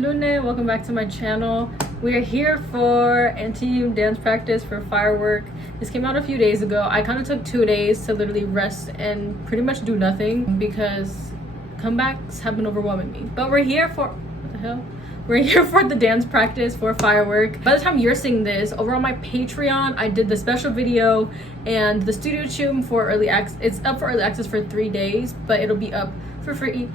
Lune, welcome back to my channel. We are here for anti dance practice for Firework. This came out a few days ago. I kind of took 2 days to literally rest and pretty much do nothing because comebacks have been overwhelming me. But we're here for, what the hell? We're here for the dance practice for Firework. By the time you're seeing this, over on my Patreon, I did the special video and the studio tune for early access. It's up for early access for 3 days, but it'll be up for free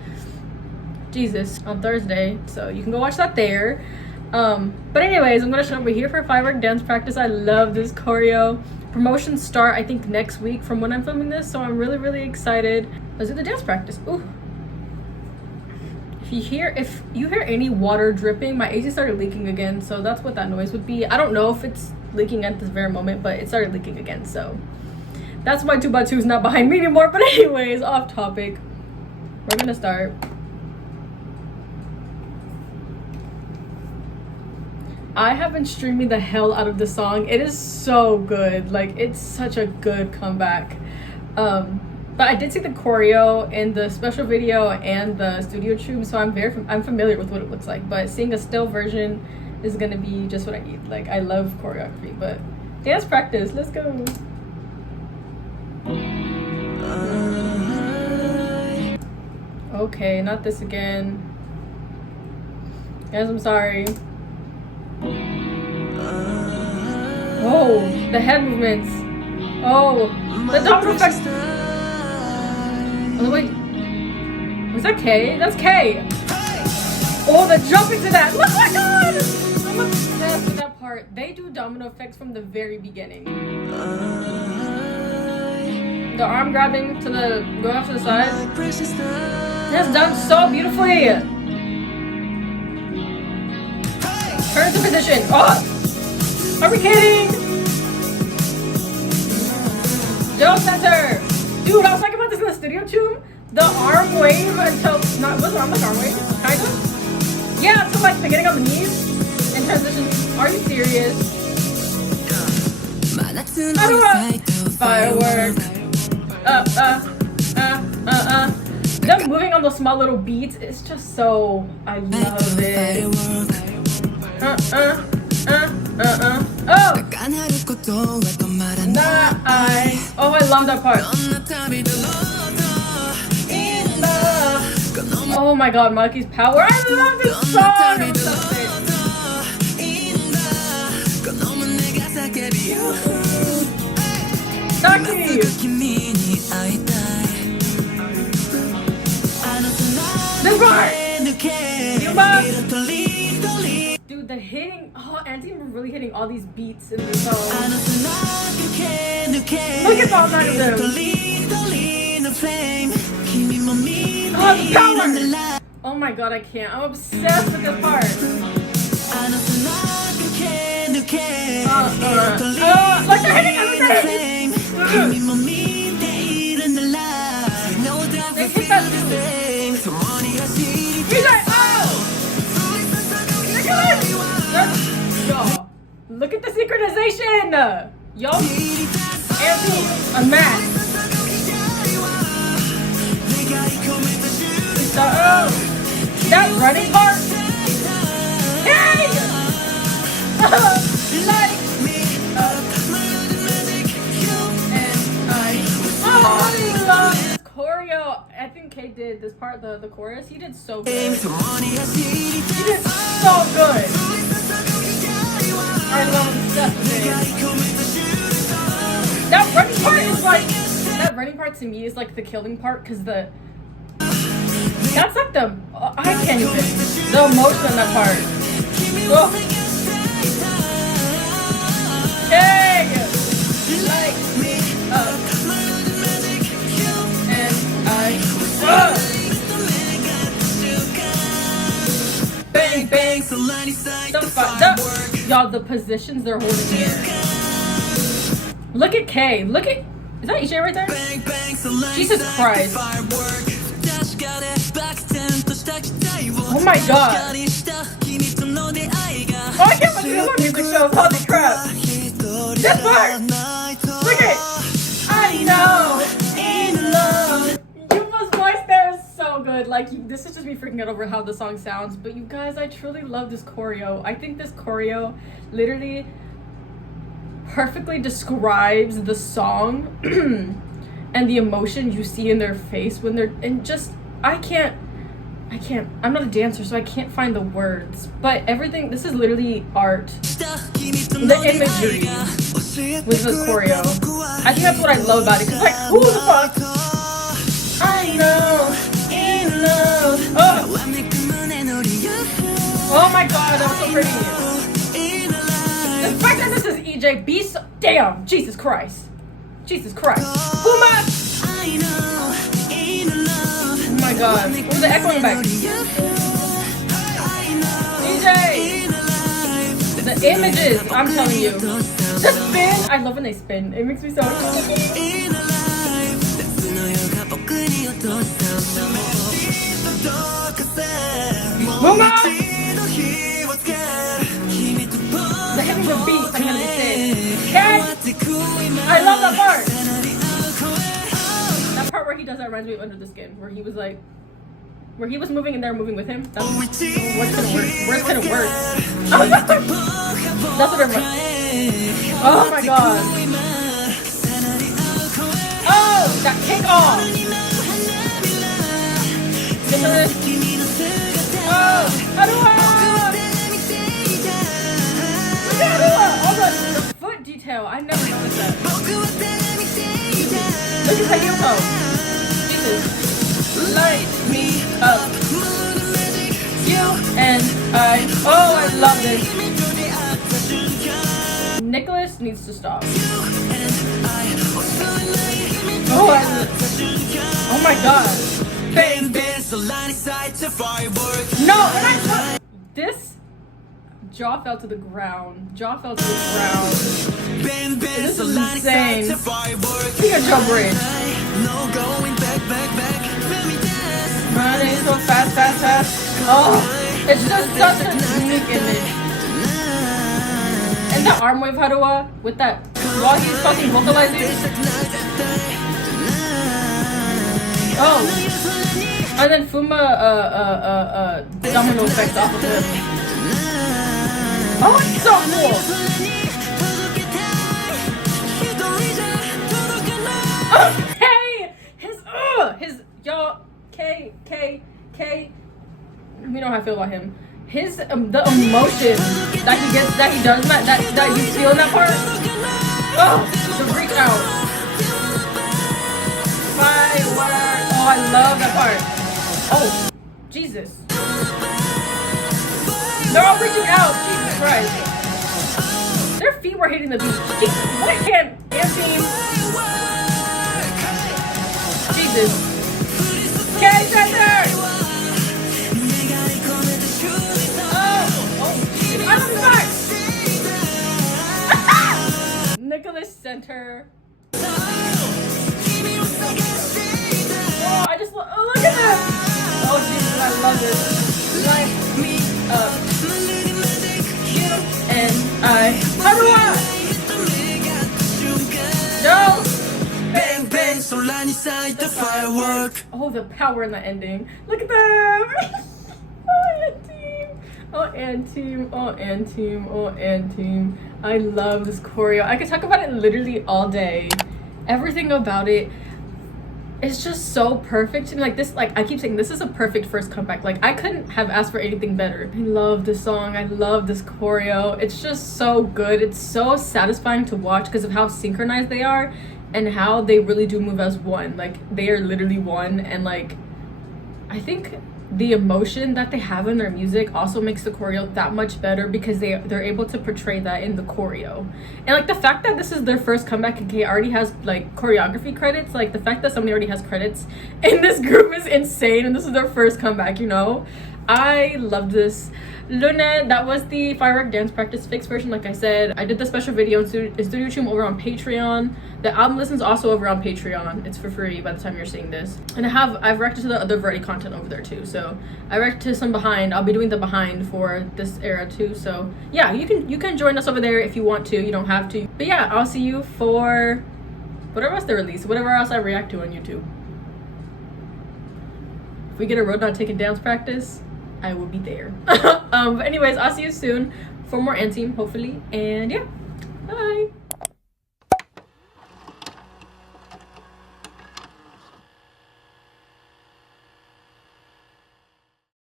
on Thursday, so you can go watch that there. But anyways, I'm gonna show up. We're here for Firework dance practice. I love this choreo. Promotions start I think next week from when I'm filming this, so I'm really excited. Let's do the dance practice. Ooh. If you hear any water dripping, my AC started leaking again, so that's what that noise would be. I don't know if it's leaking at this very moment, but it started leaking again, so that's why 2x2 is not behind me anymore. But anyways, off topic, we're gonna start. I have been streaming the hell out of this song. It is so good. Like, it's such a good comeback. But I did see the choreo in the special video and the studio tube, so I'm familiar with what it looks like. But seeing a still version is gonna be just what I need. Like, I love choreography, but dance practice. Let's go. Okay, not this again. Guys, I'm sorry. Oh, the head movements. Oh, the domino effects. Oh, wait. Was that K? That's K. Oh, the jumping to that. Oh my god! I'm obsessed with that part. They do domino effects from the very beginning. The arm grabbing to the, going off to the side. That's done so beautifully. Turn to position. Oh! Are we kidding? Joe center. Dude, I was talking about this in the studio too. The arm wave until, what's the arm wave? Kind of? Yeah, until like the getting on the knees and transition. Are you serious? I don't know. Firework. Them moving on those small little beats, it's just so, I love it. Oh! Oh, I love that part. Oh my god, Monkey's power. I love this song! Taki! This part! Dude, the hitting, Anti was really hitting all these beats in this song. Look at all nine of them. Oh, the power! Oh my god, I can't. I'm obsessed with this part. Like they're hitting everything! They hit that too. He's like, Yo, look at the synchronization! Yo, Anti, unmatched. That running part? Hey! Light me up. And I love this choreo. I think Kate did this part, the chorus. He did so good. He did so good. I love that. That running part is like, that running part to me is like the killing part, because that's like the, I can't even, the emotion in that part. Oh. Hey! Light me up. And bang, bang. Y'all, the positions they're holding here. Look at K. Look at, is that EJ right there? Jesus Christ. Oh my god. Oh, I can't believe this music show. Holy crap. This part. Look at it. I know. In love. Yuma's voice there is so good. Like, this is just me freaking out over how the song sounds, but you guys, I truly love this choreo. I think this choreo literally perfectly describes the song and the emotion you see in their face when they're, and just, I'm not a dancer, so I can't find the words, but everything, this is literally art. The imagery with this choreo, I think that's what I love about it, because like, who the fuck? I know, in love. Oh my god, that was so pretty. The fact that this is EJ Beast, damn, Jesus Christ. Jesus Christ. Fuma! Oh my god. Where's the echoing back? EJ! The images, I'm telling you. The spin, I love when they spin. It makes me so happy. Fuma! The hitting the beat, I'm gonna say. Okay? I love that part. That part where he does that reminds me of Under the Skin, where he was like, where he was moving and they're moving with him. That's what's gonna work. Where's gonna work? That's what everyone. Oh my god. Oh, that kick off. Oh, Harua! Oh, the foot detail. I never noticed that. Look at Hayuko. Jesus. Light me up. You and I. Oh, I love this. Nicholas needs to stop. Oh my god. No, and I thought this jaw fell to the ground. Jaw fell to the ground. This is insane. Speaking of Joe Bridge. Running so fast, fast, fast. Oh, it's just such a unique image. And the arm wave Harua with that while he's fucking vocalizing. Oh. And then Fuma domino effect off of him. Oh, it's so cool. Okay, his y'all K. We know how I feel about him. His the emotion that he gets, that he does, that you feel in that part. Oh, the freak out. Firework. Oh, I love that part. Oh, Jesus. They're all reaching out. Jesus Christ. Their feet were hitting the beat. Jesus, what can't team? Jesus. Okay, center. Oh, I'm back. Nicholas Center. Oh, I just look at this. Oh, Jesus, I love this. Light me up. You and I. Harua! No! Bang, bang, so line inside the firework. Oh, the power in the ending. Look at them! Oh, and team. I love this choreo. I could talk about it literally all day. Everything about it. It's just so perfect to me. Like this, like I keep saying, this is a perfect first comeback. Like I couldn't have asked for anything better. I love this song. I love this choreo. It's just so good. It's so satisfying to watch because of how synchronized they are and how they really do move as one. Like they are literally one. And like, I think the emotion that they have in their music also makes the choreo that much better because they're able to portray that in the choreo. And like the fact that this is their first comeback and Kay already has like choreography credits, like the fact that somebody already has credits in this group is insane, and this is their first comeback, you know? I love this. Lunette, that was the Firework Dance Practice Fix version. Like I said, I did the special video in Studio Chum over on Patreon. The album listen's also over on Patreon. It's for free by the time you're seeing this. And I've reacted to the other Variety content over there too. So I reacted to some behind. I'll be doing the behind for this era too. So yeah, you can join us over there if you want to. You don't have to. But yeah, I'll see you for whatever else they release, whatever else I react to on YouTube. If we get a road not taking dance practice, I will be there. But anyways, I'll see you soon for more Anthem, hopefully. And yeah, bye.